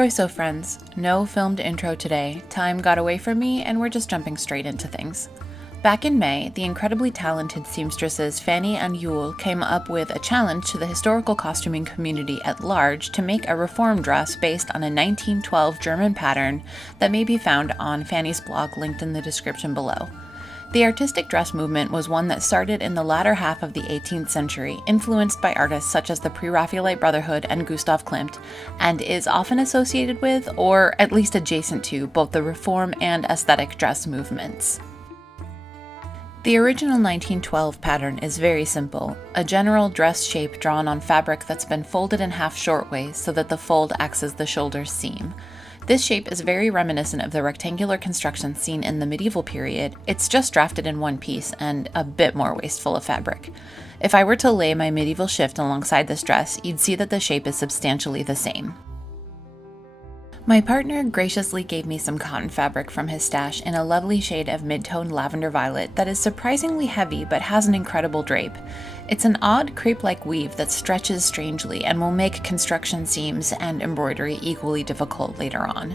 Croeso friends, no filmed intro today. Time got away from me and we're just jumping straight into things. Back in May, the incredibly talented seamstresses Fanny and Juul came up with a challenge to the historical costuming community at large to make a reform dress based on a 1912 German pattern that may be found on Fanny's blog linked in the description below. The artistic dress movement was one that started in the latter half of the 18th century, influenced by artists such as the Pre-Raphaelite Brotherhood and Gustav Klimt, and is often associated with, or at least adjacent to, both the reform and aesthetic dress movements. The original 1912 pattern is very simple, a general dress shape drawn on fabric that's been folded in half shortways so that the fold acts as the shoulder seam. This shape is very reminiscent of the rectangular construction seen in the medieval period. It's just drafted in one piece and a bit more wasteful of fabric. If I were to lay my medieval shift alongside this dress, you'd see that the shape is substantially the same. My partner graciously gave me some cotton fabric from his stash in a lovely shade of mid-tone lavender violet that is surprisingly heavy but has an incredible drape. It's an odd crepe-like weave that stretches strangely and will make construction seams and embroidery equally difficult later on.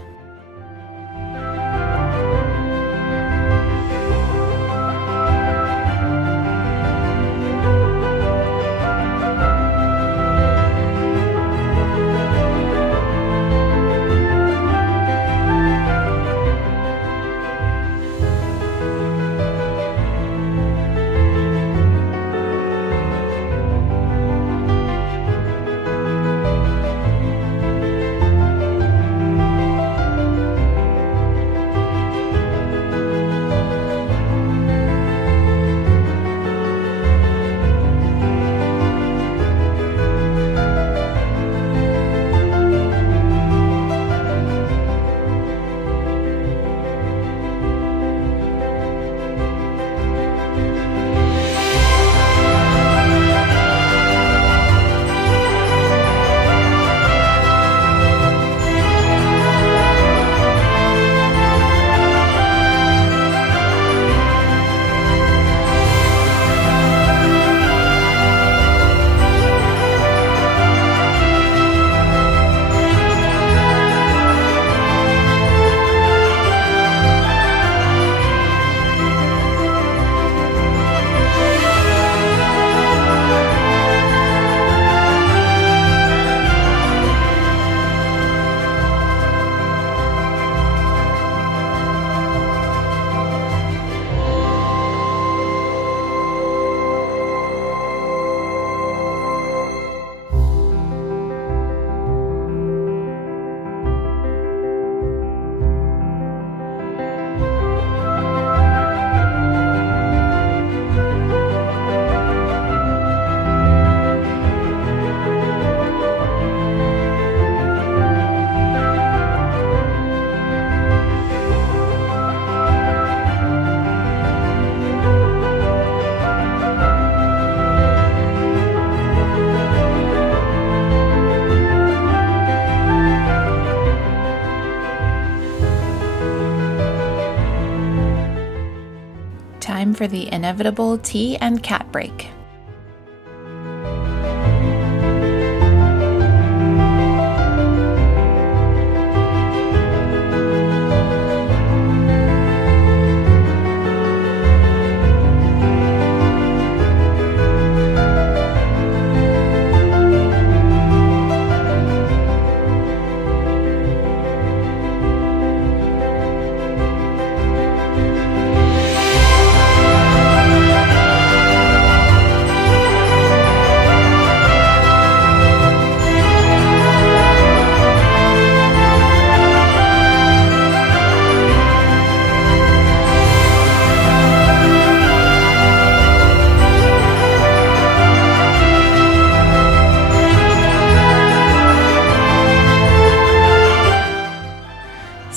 Time for the inevitable tea and cat break.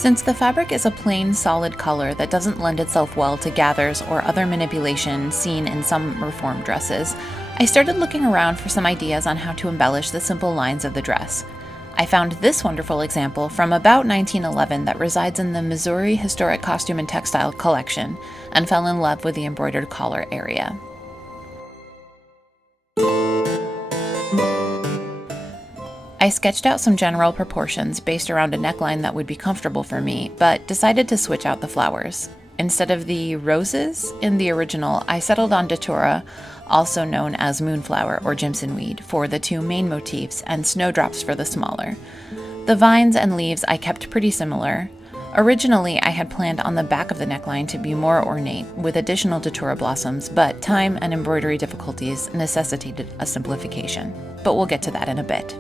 Since the fabric is a plain, solid color that doesn't lend itself well to gathers or other manipulation seen in some reform dresses, I started looking around for some ideas on how to embellish the simple lines of the dress. I found this wonderful example from about 1911 that resides in the Missouri Historic Costume and Textile Collection, and fell in love with the embroidered collar area. I I sketched out some general proportions based around a neckline that would be comfortable for me, but decided to switch out the flowers. Instead of the roses in the original, I settled on datura, also known as moonflower or Jimson weed, for the two main motifs and snowdrops for the smaller. The vines and leaves I kept pretty similar. Originally, I had planned on the back of the neckline to be more ornate, with additional datura blossoms, but time and embroidery difficulties necessitated a simplification. But we'll get to that in a bit.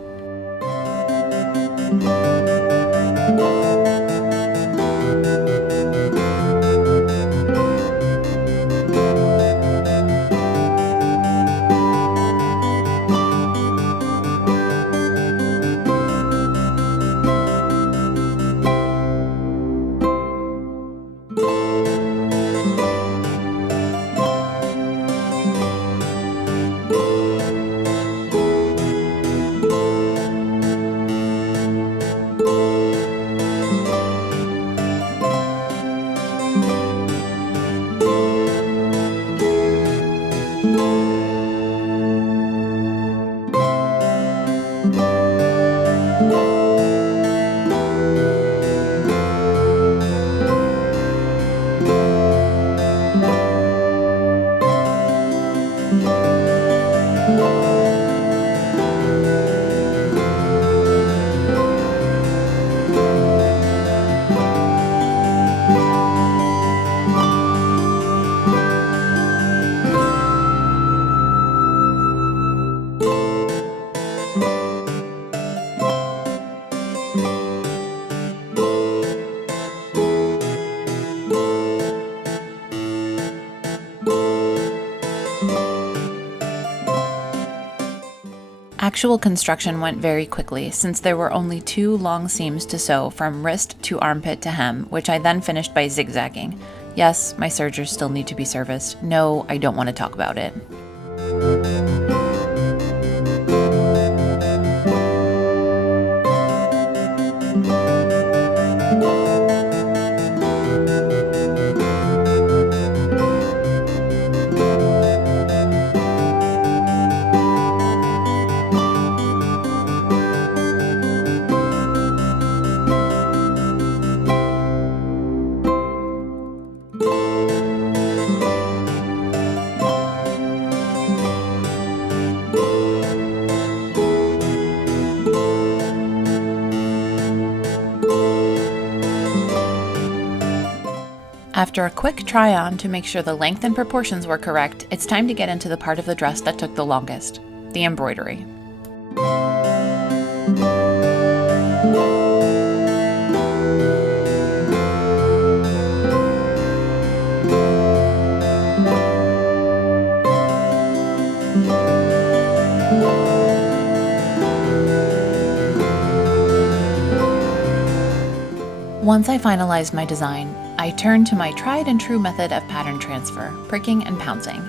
Actual construction went very quickly, since there were only 2 long seams to sew from wrist to armpit to hem, which I then finished by zigzagging. Yes, my sergers still need to be serviced. No, I don't want to talk about it. After a quick try-on to make sure the length and proportions were correct, it's time to get into the part of the dress that took the longest, the embroidery. Once I finalized my design, I turned to my tried and true method of pattern transfer, pricking and pouncing.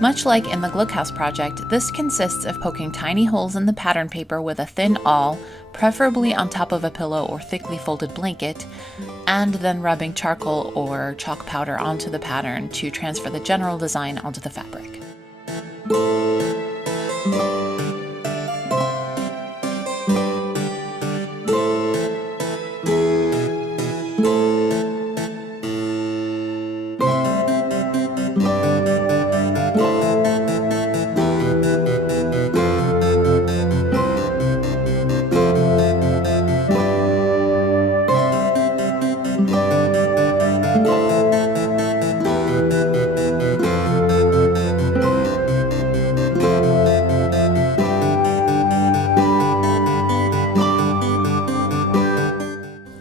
Much like in the Gluckhaus project, this consists of poking tiny holes in the pattern paper with a thin awl, preferably on top of a pillow or thickly folded blanket, and then rubbing charcoal or chalk powder onto the pattern to transfer the general design onto the fabric.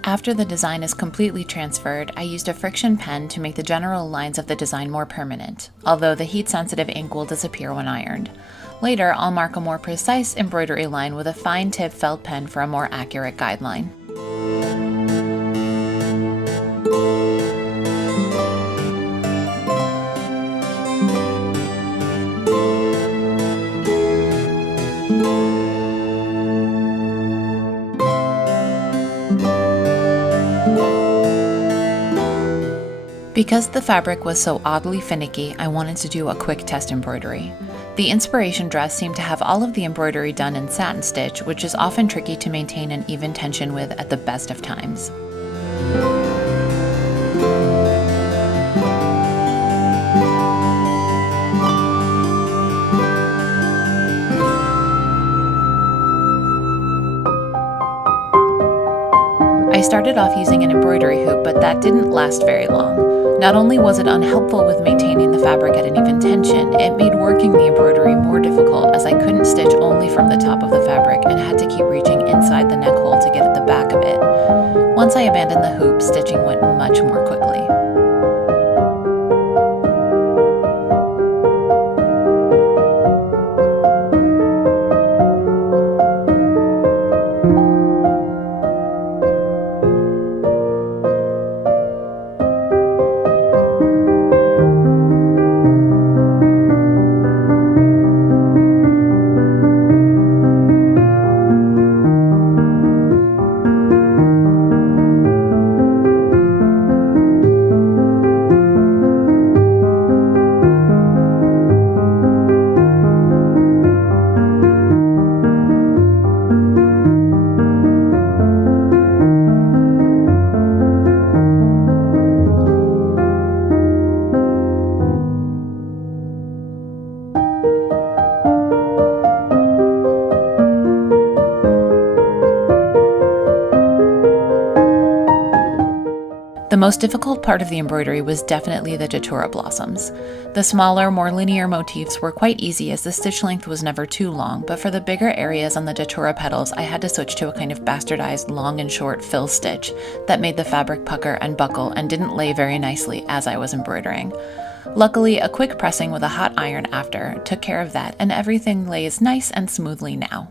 After the design is completely transferred, I used a friction pen to make the general lines of the design more permanent, although the heat-sensitive ink will disappear when ironed. Later, I'll mark a more precise embroidery line with a fine-tip felt pen for a more accurate guideline. Because the fabric was so oddly finicky, I wanted to do a quick test embroidery. The inspiration dress seemed to have all of the embroidery done in satin stitch, which is often tricky to maintain an even tension with at the best of times. I started off using an embroidery hoop, but that didn't last very long. Not only was it unhelpful with maintaining the fabric at an even tension, it made working the embroidery more difficult as I couldn't stitch only from the top of the fabric and had to keep reaching inside the neck hole to get at the back of it. Once I abandoned the hoop, stitching went much more quickly. The most difficult part of the embroidery was definitely the datura blossoms. The smaller, more linear motifs were quite easy as the stitch length was never too long, but for the bigger areas on the datura petals, I had to switch to a kind of bastardized long and short fill stitch that made the fabric pucker and buckle and didn't lay very nicely as I was embroidering. Luckily, a quick pressing with a hot iron after took care of that, and everything lays nice and smoothly now.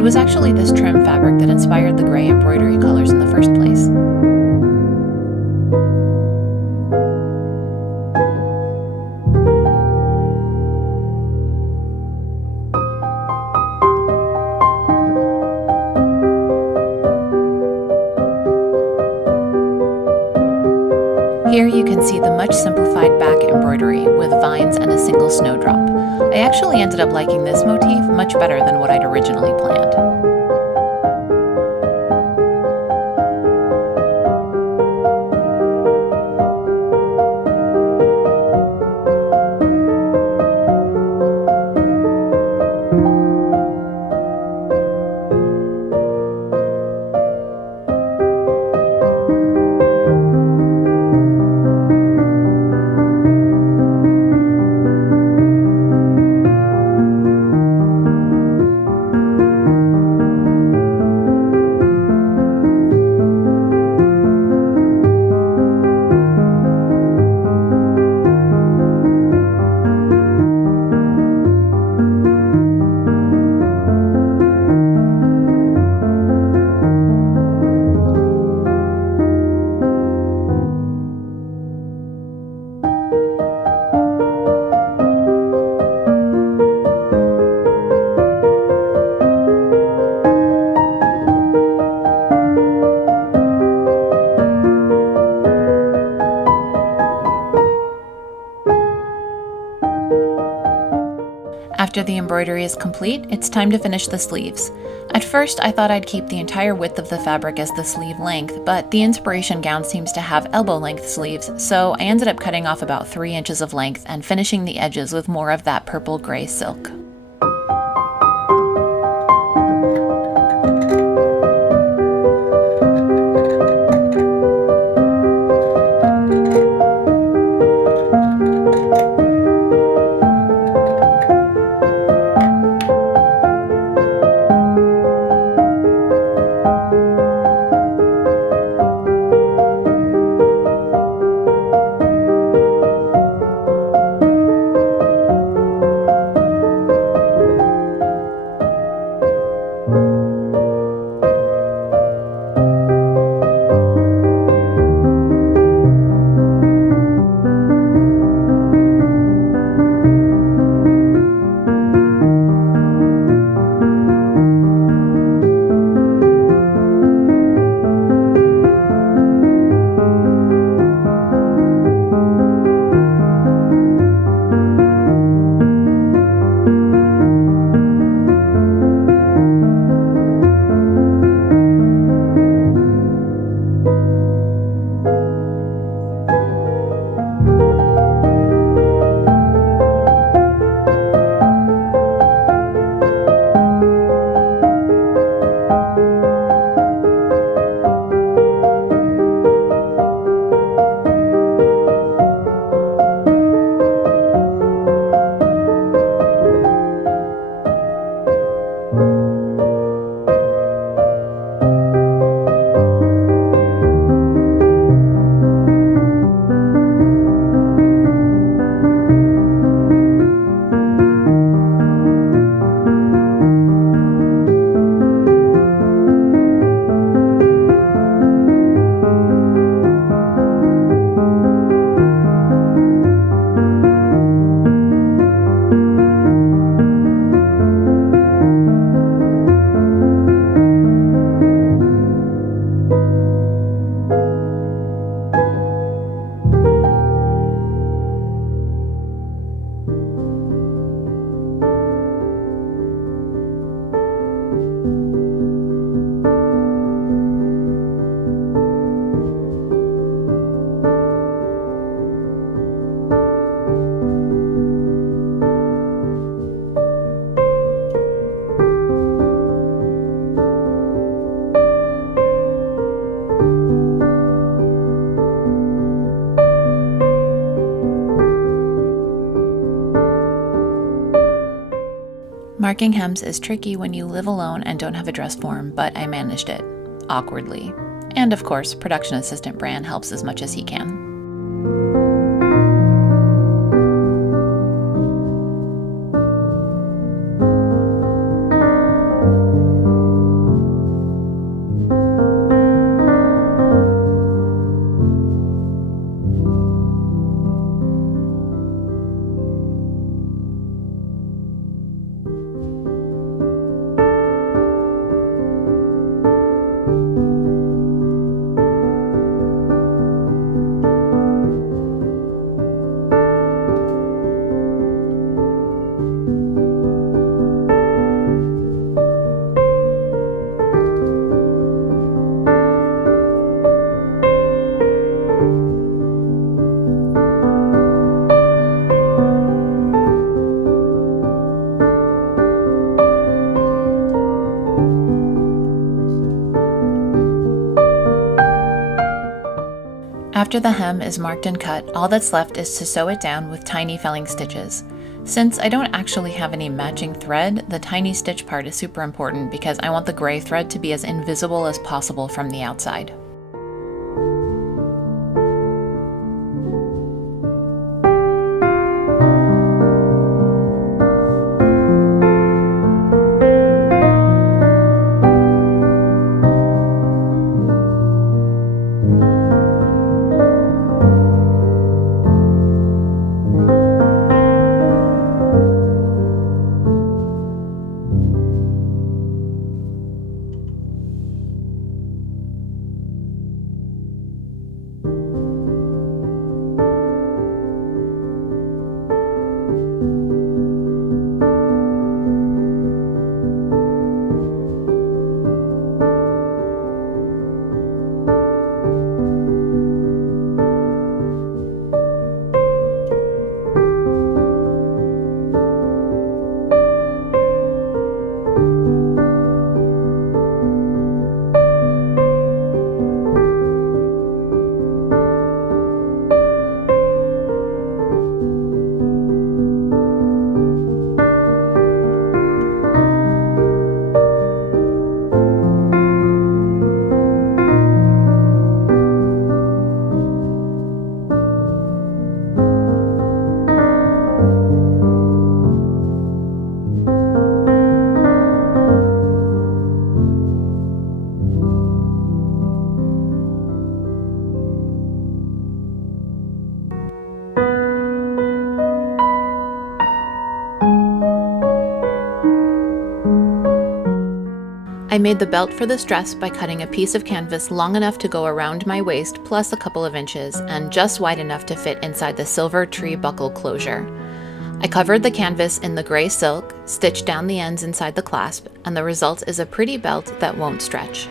It was actually this trim fabric that inspired the gray embroidery colors in the first place. Here you can see the much simplified back embroidery with vines and a single snowdrop. I actually ended up liking this motif much better than what I'd originally planned. After the embroidery is complete, it's time to finish the sleeves. At first, I thought I'd keep the entire width of the fabric as the sleeve length, but the inspiration gown seems to have elbow-length sleeves, so I ended up cutting off about 3 inches of length and finishing the edges with more of that purple-gray silk. Marking hems is tricky when you live alone and don't have a dress form, but I managed it. Awkwardly. And of course, production assistant Bran helps as much as he can. After the hem is marked and cut, all that's left is to sew it down with tiny felling stitches. Since I don't actually have any matching thread, the tiny stitch part is super important because I want the gray thread to be as invisible as possible from the outside. I made the belt for this dress by cutting a piece of canvas long enough to go around my waist plus a couple of inches and just wide enough to fit inside the silver tree buckle closure. I covered the canvas in the gray silk, stitched down the ends inside the clasp, and the result is a pretty belt that won't stretch.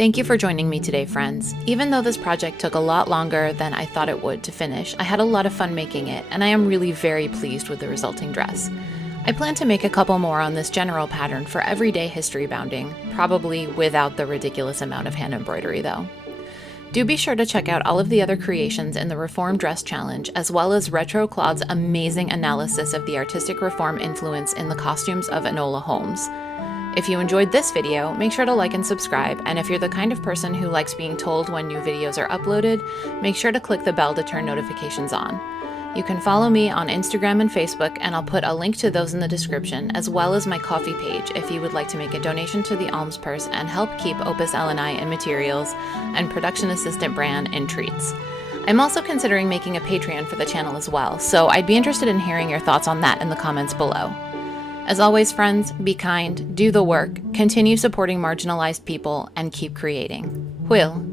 Thank you for joining me today, friends. Even though this project took a lot longer than I thought it would to finish, I had a lot of fun making it, and I am really very pleased with the resulting dress. I plan to make a couple more on this general pattern for everyday history bounding, probably without the ridiculous amount of hand embroidery though. Do be sure to check out all of the other creations in the Reform Dress Challenge, as well as Retro Claude's amazing analysis of the artistic reform influence in the costumes of Enola Holmes. If you enjoyed this video, make sure to like and subscribe, and if you're the kind of person who likes being told when new videos are uploaded, make sure to click the bell to turn notifications on. You can follow me on Instagram and Facebook, and I'll put a link to those in the description, as well as my Ko-fi page if you would like to make a donation to the Alms Purse and help keep Opus Eleni in materials and production assistant Bran in treats. I'm also considering making a Patreon for the channel as well, so I'd be interested in hearing your thoughts on that in the comments below. As always, friends, be kind, do the work, continue supporting marginalized people, and keep creating. Will.